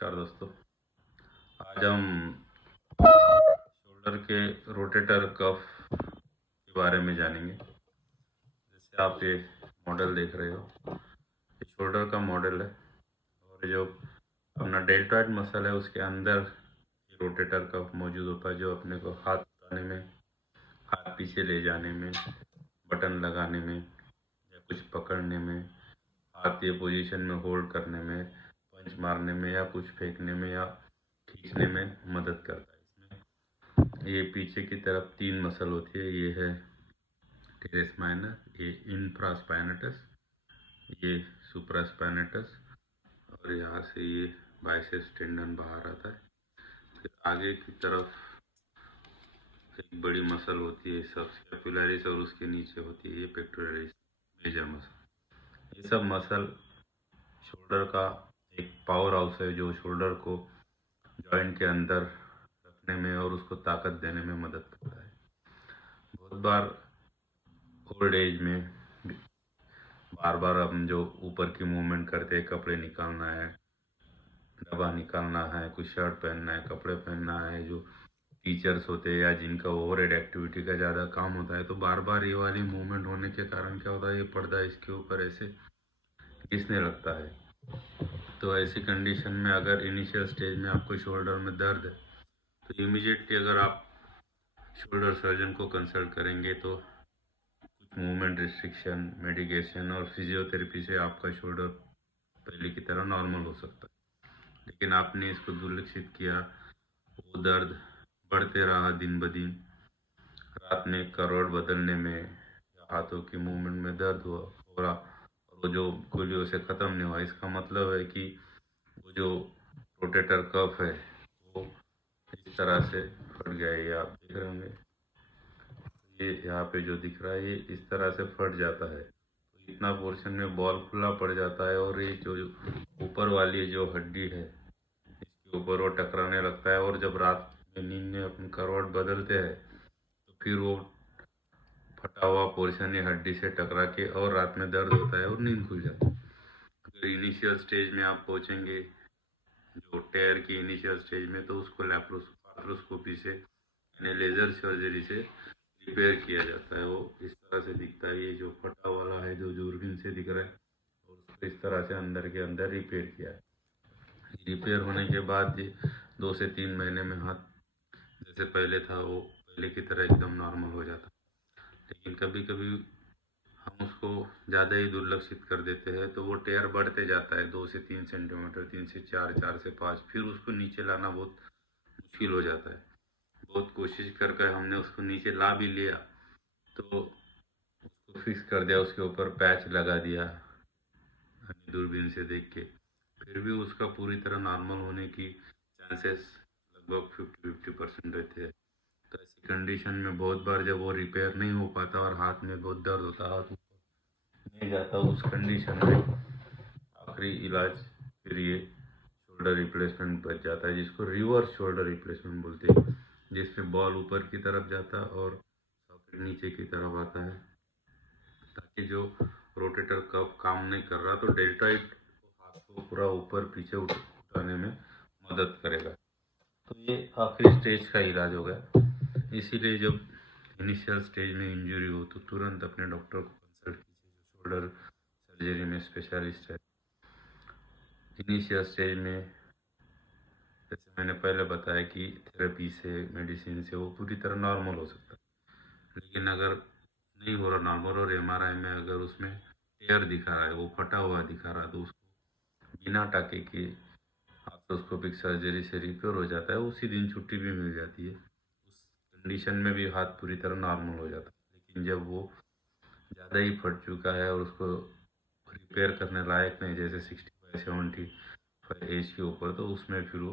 नमस्कार दोस्तों। आज हम शोल्डर के रोटेटर कफ के बारे में जानेंगे। जैसे आप ये मॉडल देख रहे हो, ये शोल्डर का मॉडल है और जो अपना डेल्टॉइड मसल है उसके अंदर ये रोटेटर कफ मौजूद होता है, जो अपने को हाथ उठाने में, हाथ पीछे ले जाने में, बटन लगाने में या कुछ पकड़ने में, हाथ ये पोजीशन में होल्ड करने में, पंच मारने में या कुछ फेंकने में या खींचने में मदद करता है। इसमें ये पीछे की तरफ 3 मसल होती है। ये है टेरेस माइनर, ये इंफ्रास्पाइनेटस, ये सुप्रास्पाइनेटस और यहाँ से ये बाइसेप्स टेंडन बाहर आता है। फिर आगे की तरफ एक बड़ी मसल होती है सब स्कैपुलरिस और उसके नीचे होती है ये पेक्टोरलिस मेजर मसल। ये सब मसल शोल्डर का एक पावर हाउस है जो शोल्डर को जॉइंट के अंदर रखने में और उसको ताकत देने में मदद करता है। बहुत बार ओल्ड एज में बार बार हम जो ऊपर की मूवमेंट करते हैं, कपड़े निकालना है, डब्बा निकालना है, कुछ शर्ट पहनना है, कपड़े पहनना है, जो टीचर्स होते हैं या जिनका ओवरहेड एक्टिविटी का ज़्यादा काम होता है, तो बार बार ये वाली मूवमेंट होने के कारण क्या होता है, ये पर्दा इसके ऊपर ऐसे घिसने लगता है। तो ऐसी कंडीशन में अगर इनिशियल स्टेज में आपको शोल्डर में दर्द है तो इमीडिएटली अगर आप शोल्डर सर्जन को कंसल्ट करेंगे तो कुछ मूवमेंट रिस्ट्रिक्शन, मेडिकेशन और फिजियोथेरेपी से आपका शोल्डर पहले की तरह नॉर्मल हो सकता है। लेकिन आपने इसको दुर्लक्षित किया, वो दर्द बढ़ते रहा दिन ब दिन, रात में करवट बदलने में या हाथों की मूवमेंट में दर्द हो रहा और वो जो गोलियों से ख़त्म नहीं हुआ। इसका मतलब है कि वो जो रोटेटर कफ है वो इस तरह से फट गया है। ये आप देख रहे होंगे, ये यहाँ पे जो दिख रहा है ये इस तरह से फट जाता है। तो इतना पोर्शन में बॉल खुला पड़ जाता है और ये जो ऊपर वाली जो हड्डी है इसके ऊपर वो टकराने लगता है और जब रात में नींद में अपनी करवट बदलते हैं तो फिर वो फटा हुआ पोर्शन ये हड्डी से टकरा के और रात में दर्द होता है और नींद खुल जाती है। अगर इनिशियल स्टेज में आप पहुंचेंगे, जो टेयर की इनिशियल स्टेज में, तो उसको लैप्रोस्कोपी से यानी लेजर सर्जरी से रिपेयर किया जाता है। वो इस तरह से दिखता है, ये जो फटा वाला है जो दूरबीन से दिख रहा है और उसको इस तरह से अंदर के अंदर रिपेयर किया है। रिपेयर होने के बाद ये 2 से 3 महीने में हाथ जैसे पहले था वो पहले की तरह एकदम नॉर्मल हो जाता। लेकिन कभी कभी हम उसको ज़्यादा ही दुर्लक्षित कर देते हैं तो वो टेयर बढ़ते जाता है 2 से 3 सेंटीमीटर, 3 से 4, 4 से 5, फिर उसको नीचे लाना बहुत मुश्किल हो जाता है। बहुत कोशिश कर हमने उसको नीचे ला भी लिया तो उसको फिक्स कर दिया, उसके ऊपर पैच लगा दिया दूरबीन से देख के, फिर भी उसका पूरी तरह नॉर्मल होने की चांसेस लगभग 50-50% रहते हैं। तो ऐसी कंडीशन में बहुत बार जब वो रिपेयर नहीं हो पाता और हाथ में बहुत दर्द होता, हाथ नहीं जाता, उस कंडीशन में आखिरी इलाज फिर ये शोल्डर रिप्लेसमेंट बच जाता है, जिसको रिवर्स शोल्डर रिप्लेसमेंट बोलते हैं, जिसमें बॉल ऊपर की तरफ जाता और सॉकेट नीचे की तरफ आता है, ताकि जो रोटेटर कफ काम नहीं कर रहा तो डेल्टॉइड हाथ को पूरा ऊपर पीछे उठाने में मदद करेगा। तो ये आखिरी स्टेज का इलाज हो गया। इसीलिए जब इनिशियल स्टेज में इंजरी हो तो तुरंत अपने डॉक्टर को कंसल्ट कीजिए जो शोल्डर सर्जरी में स्पेशलिस्ट है। इनिशियल स्टेज में जैसे मैंने पहले बताया कि थेरेपी से, मेडिसिन से वो पूरी तरह नॉर्मल हो सकता है। लेकिन अगर नहीं हो रहा नॉर्मल और एमआरआई में अगर उसमें टेयर दिखा रहा है, वो फटा हुआ दिखा रहा है, तो उसको बिना टाके के आर्थ्रोस्कोपिक सर्जरी से रिपेयर हो जाता है। उसी दिन छुट्टी भी मिल जाती है, उस कंडीशन में भी हाथ पूरी तरह नॉर्मल हो जाता है। लेकिन जब वो ज़्यादा ही फट चुका है और उसको रिपेयर करने लायक नहीं, जैसे 65-70 एज के ऊपर, तो उसमें फिर वो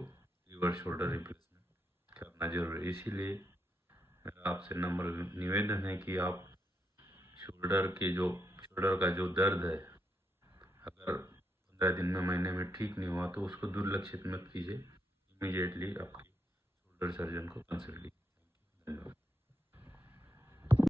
रिवर्स शोल्डर रिप्लेसमेंट करना जरूरी है। इसीलिए मेरा आपसे नम्र निवेदन है कि आप शोल्डर का जो दर्द है, अगर 15 दिन में, महीने में ठीक नहीं हुआ तो उसको दुर्लक्षित मत कीजिए, इमीडिएटली आपके शोल्डर सर्जन को कंसल्ट कीजिए। धन्यवाद।